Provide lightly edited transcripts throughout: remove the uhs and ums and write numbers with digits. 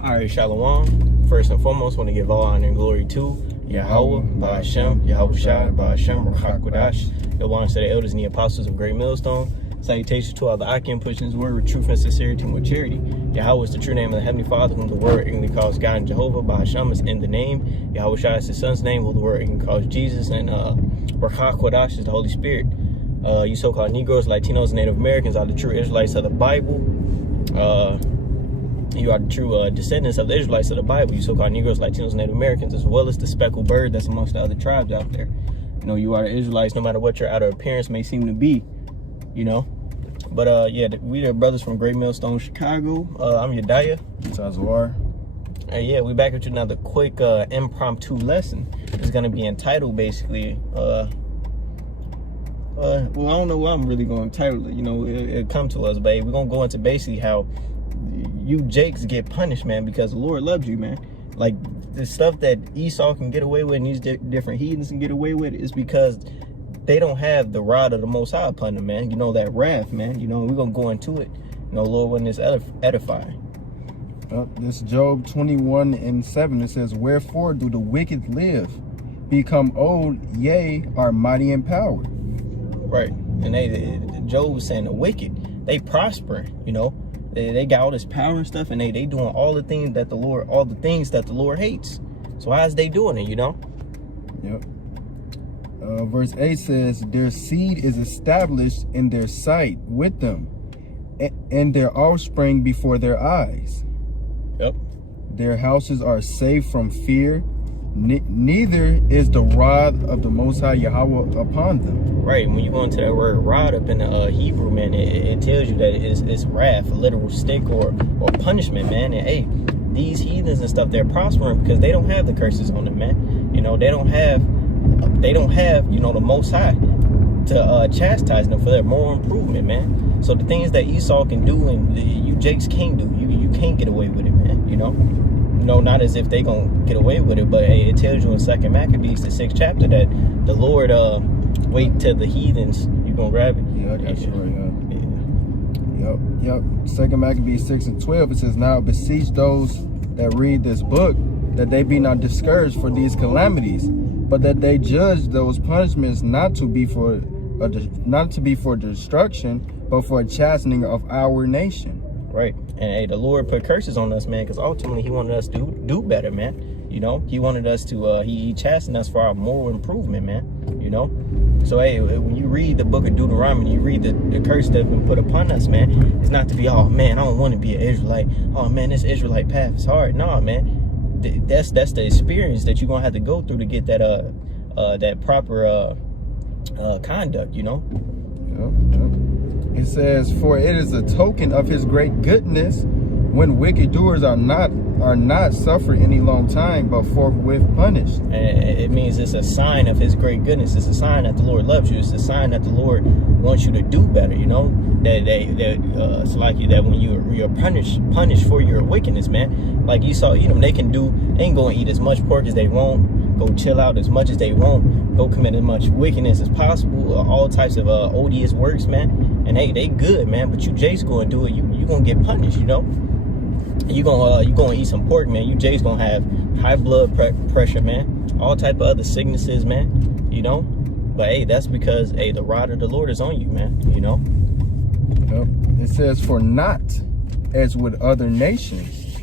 All right, Shalom. First and foremost, want to give all honor and glory to Yahawah, Ba'ashem, Yahawah Ba'ashem, Rachakwadash. It belongs to the elders and the apostles of Great Millstone. Salutations to all the Akim pushing his word with truth and sincerity and with charity. Yahawah is the true name of the Heavenly Father, whom the word English calls God, and Jehovah. Ba'ashem is in the name. Yahawah is his son's name, who the word English calls Jesus, and Rachakwadash is the Holy Spirit. You so-called Negroes, Latinos, and Native Americans are the true Israelites of the Bible. You are the true descendants of the Israelites of the Bible. You so-called Negroes, Latinos, Native Americans, as well as the speckled bird that's amongst the other tribes out there. You know, you are the Israelites, no matter what your outer appearance may seem to be, you know. But, yeah, we the brothers from Great Millstone, Chicago. I'm Yahawah. Tazawar. Yeah, we back with you another quick impromptu lesson. It's going to be entitled, basically, well, I don't know what I'm really going to title it. You know, it'll come to us, babe. We're going to go into basically how you Jakes get punished, man, because the Lord loves you, man. Like, the stuff that Esau can get away with and these different heathens can get away with is because they don't have the rod of the Most High upon them, man. You know, that wrath, man. You know, we're going to go into it. You know, Lord, when it's edifying. This Job 21:7, it says, "Wherefore do the wicked live, become old, yea, are mighty in power." Right. And Job was saying the wicked, they prosper, you know. They got all this power and stuff, and they doing all the things that the Lord hates. So how's they doing it, you know? Yep. Verse 8 says, "Their seed is established in their sight with them, and their offspring before their eyes. Yep. Their houses are safe from fear, neither is the rod of the Most High Yahawah upon them." Right. When you go into that word rod up in the Hebrew, man, it tells you that it's wrath, a literal stick or punishment, man. And hey, these heathens and stuff, they're prospering because they don't have the curses on them, man. You know, they don't have, you know, the Most High to chastise them for their moral improvement, man. So the things that Esau can do and you Jakes can't do, you can't get away with it, man. You know. No, not as if they gonna get away with it, but hey, it tells you in 2 Maccabees, the 6th chapter, that the Lord wait till the heathens. You gonna grab it? Yeah, I got you right. Yep. 2 Maccabees 6:12, it says, "Now beseech those that read this book that they be not discouraged for these calamities, but that they judge those punishments not to be for destruction, but for a chastening of our nation." Right. And hey, the Lord put curses on us, man, because ultimately he wanted us to do better, man. You know, he wanted us to he chastened us for our moral improvement, man. You know. So hey, when you read the book of Deuteronomy, you read the curse that's been put upon us, man. It's not to be, oh man, I don't want to be an Israelite. Oh man, this Israelite path is hard. No, man. That's the experience that you're gonna have to go through to get that proper conduct, you know. Yep. It says, "For it is a token of his great goodness when wicked doers are not suffered any long time, but forthwith punished." And it means it's a sign of his great goodness. It's a sign that the Lord loves you. It's a sign that the Lord wants you to do better, you know. That it's like that when you're punished for your wickedness, man. Like you saw, you know, they ain't gonna eat as much pork as they want, go chill out as much as they want, go commit as much wickedness as possible, all types of odious works, man. And hey, they good, man, but you Jakes gonna do it, you gonna get punished, you know. You gonna eat some pork, man. You Jakes gonna have high blood pressure, man. All type of other sicknesses, man. You know. But hey, that's because hey, the rod of the Lord is on you, man. You know. Yep. It says, "For not as with other nations,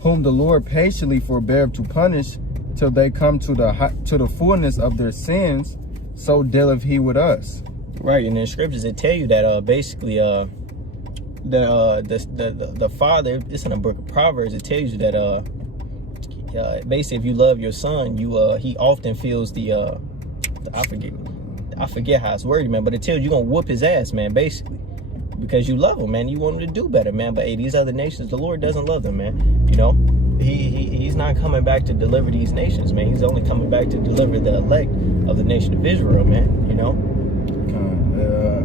whom the Lord patiently forbear to punish, till they come to the fullness of their sins, so dealeth he with us." Right, and in the scriptures it tell you that basically the father, it's in the book of Proverbs, it tells you that basically if you love your son, he often feels I forget how it's worded, man, but it tells you gonna whoop his ass, man, basically. Because you love him, man. You want him to do better, man. But hey, these other nations, the Lord doesn't love them, man. You know, he's not coming back to deliver these nations, man. He's only coming back to deliver the elect of the nation of Israel, man. You know.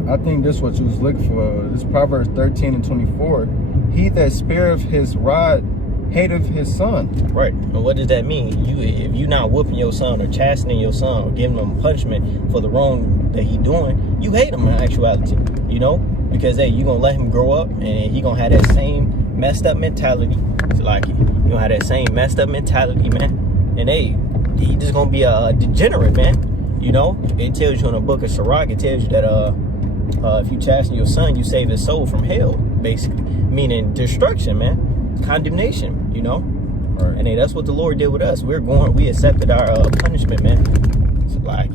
I think this is what you was looking for. This Proverbs 13:24. "He that spareth his rod hateth his son." Right. And what does that mean? If you're not whooping your son or chastening your son or giving him punishment for the wrong that he doing, you hate him in actuality. You know. Because hey, you're gonna let him grow up and he gonna have that same messed up mentality. It's like you don't have that same messed up mentality, man. And hey, you just gonna be a degenerate, man. You know, it tells you in the book of Sirach, it tells you that if you chasten your son, you save his soul from hell, basically, meaning destruction, man, condemnation. You know, Right. and hey, that's what the Lord did with us. We accepted our punishment, man. It's like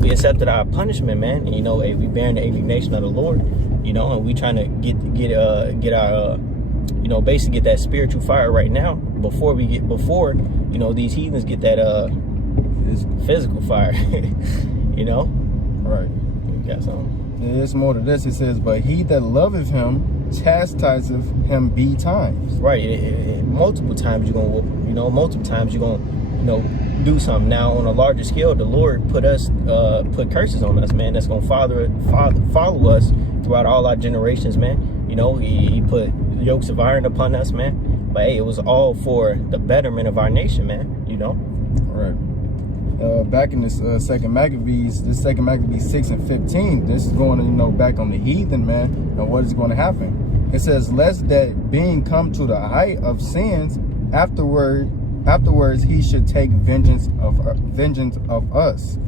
we accepted our punishment, man. And, you know, hey, we bearing the alienation of the Lord. You know, and we trying to get our you know, basically get that spiritual fire right now before you know, these heathens get that physical fire. You know, Right. we got something. There's more to this. It says, but he that loveth him chastiseth him times. Right, multiple times you're gonna whoop him. You know, multiple times you're gonna, you know, do something. Now on a larger scale, the Lord put curses on us, man. That's gonna follow us throughout all our generations, man. You know, he put yokes of iron upon us, man. But hey, it was all for the betterment of our nation, man. You know. Right. Back in this second Maccabees 6 and 15, this is going to, you know, back on the heathen, man, and what is going to happen. It says, lest that being come to the height of sins, afterwards he should take vengeance of us.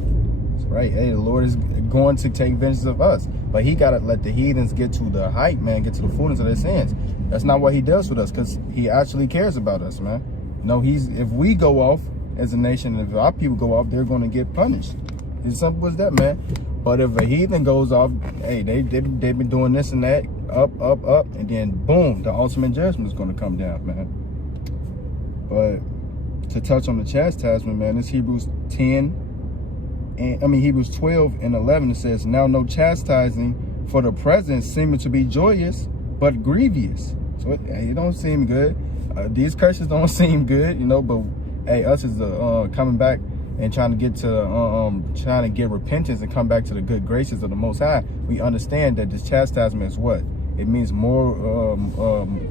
Right? Hey, the Lord is going to take vengeance of us, but he got to let the heathens get to the height, man, get to the fullness of their sins. That's not what he does with us, because he actually cares about us, man. No, if we go off as a nation, and if our people go off, they're going to get punished. As simple as that, man. But if a heathen goes off, hey, they've been doing this and that, up, and then boom, the ultimate judgment is going to come down, man. But to touch on the chastisement, man, it's Hebrews 12 and 11. It says, now no chastising for the present seeming to be joyous, but grievous. So it don't seem good. These curses don't seem good, you know, but hey, us is coming back and trying to get repentance and come back to the good graces of the Most High. We understand that this chastisement is what? It means more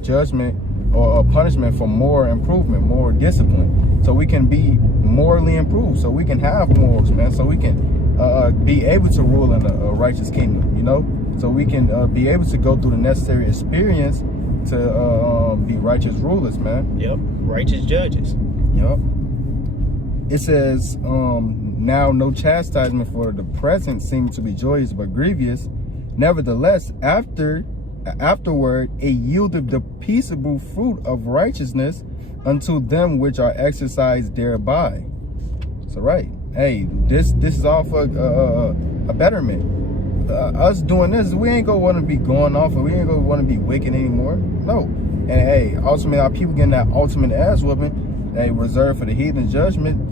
judgment or punishment for more improvement, more discipline. So we can be morally improved, so we can have morals, man, so we can be able to rule in a righteous kingdom, you know? So we can be able to go through the necessary experience to be righteous rulers, man. Yep, righteous judges. Yep. It says, now no chastisement for the present seems to be joyous but grievous. Nevertheless, afterward it yieldeth the peaceable fruit of righteousness unto them which are exercised thereby. So right, hey, this is all for a betterment. Us doing this, we ain't gonna want to be going off, or we ain't gonna want to be wicked anymore. No. And hey, ultimately, our people getting that ultimate ass whooping, they reserved for the heathen judgment.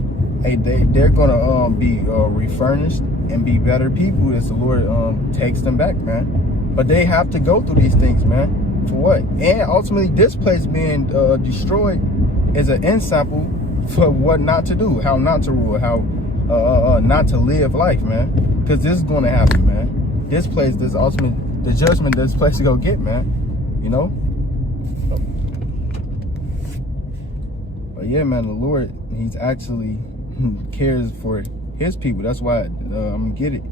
Hey, they're gonna be refurnished and be better people as the Lord takes them back, man. But they have to go through these things, man. For what? And ultimately, this place being destroyed is an example for what not to do, how not to rule, how not to live life, man. Because this is going to happen, man. This place, the judgment this place is gonna get, man. You know. But yeah, man, the Lord, he's actually cares for his people. That's why I'm gonna get it.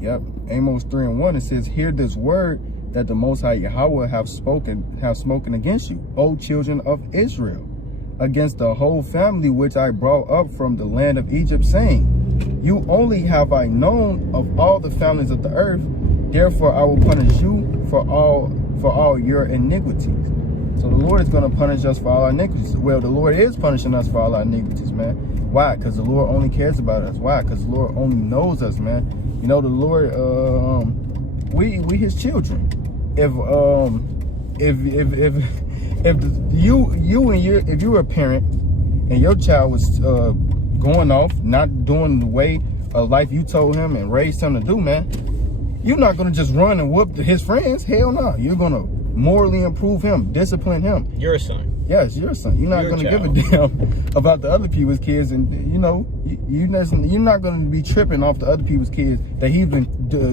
Yep. Amos 3 and 1, it says, hear this word that the Most High Yahawah have spoken against you, O children of Israel, against the whole family which I brought up from the land of Egypt, saying, you only have I known of all the families of the earth, therefore I will punish you for all your iniquities. So the Lord is going to punish us for all our iniquities. Well, the Lord is punishing us for all our iniquities, man. Why? Because the Lord only cares about us. Why? Because the Lord only knows us, man. You know, the Lord, we his children. If you were a parent and your child was going off, not doing the way of life you told him and raised him to do, man, you're not going to just run and whoop his friends. Hell no. You're going to morally improve him, discipline him. Your son. Yes, your son. You're not going to give a damn about the other people's kids, and you know, you're not going to be tripping off the other people's kids that he's been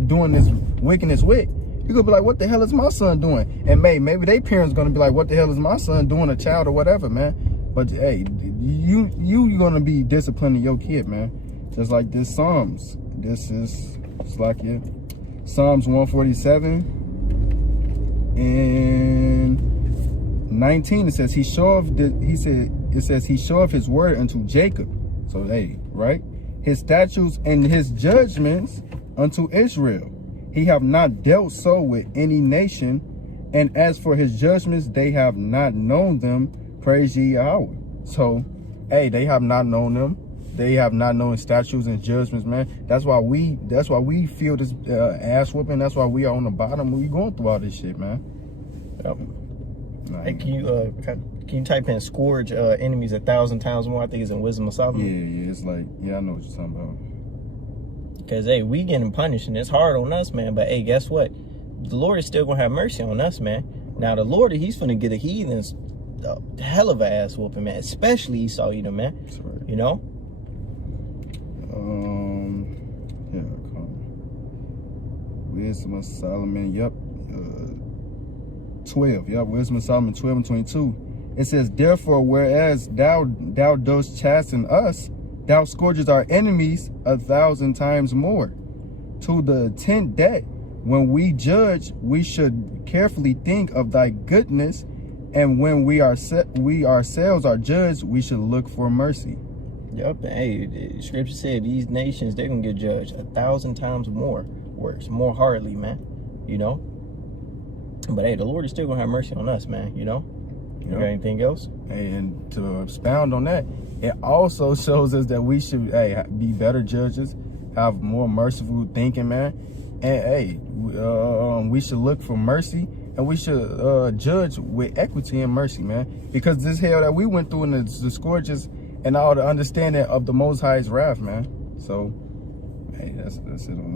doing this wickedness with. You're going to be like, what the hell is my son doing? And maybe their parents going to be like, what the hell is my son doing, a child or whatever, man. But hey, you're going to be disciplining your kid, man. Just like this Psalms. It's like Psalms 147 in 19 it says he showeth his word unto Jacob. So hey, right? His statutes and his judgments unto Israel. He have not dealt so with any nation, and as for his judgments, they have not known them. Praise ye Yahweh. So, hey, they have not known them. They have not known statutes and judgments, man. That's why we feel this ass whooping. That's why we are on the bottom. We going through all this shit, man. Yep. Hey, can you type in scourge enemies 1,000 times more? I think it's in Wisdom of Solomon. Yeah, it's like, yeah, I know what you're talking about. Because, hey, we getting punished, and it's hard on us, man. But, hey, guess what? The Lord is still going to have mercy on us, man. Now, the Lord, he's going to get a heathens a hell of an ass whooping, man. Especially Esau, man. That's right. You know? Yeah, Wisdom of Solomon, yep. 12, yep, Wisdom of Solomon 12 and 22. It says, therefore, whereas thou dost chasten us, thou scourgest our enemies 1,000 times more, to the intent that when we judge, we should carefully think of thy goodness, and when we ourselves are judged, we should look for mercy. Yep. Hey, the scripture said these nations, they're gonna get judged 1,000 times more worse, more hardly, man. You know. But hey, the Lord is still gonna have mercy on us, man. You know. You got anything else? Hey, and to expound on that, it also shows us that we should be better judges, have more merciful thinking, man. And hey, we should look for mercy, and we should judge with equity and mercy, man. Because this hell that we went through and the scourges and all the understanding of the Most High's wrath, man. So, hey, that's it on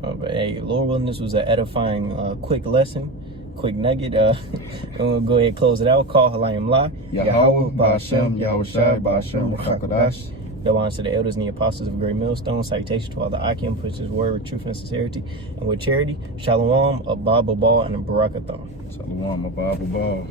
that. But hey, Lord willing, this was an edifying, quick lesson, quick nugget. And we'll go ahead and close it out. Call Halayim La. Yahawah, Ba'ashem, Yahweh Shai, Ba'ashem, B'chakadash. Double honors to the elders and the apostles of Great Millstone. Salutation to all the Akim, push his word with truth and sincerity and with charity. Shalom, Abba, Babal, and a Barakathon. Shalom, Abba, Babal.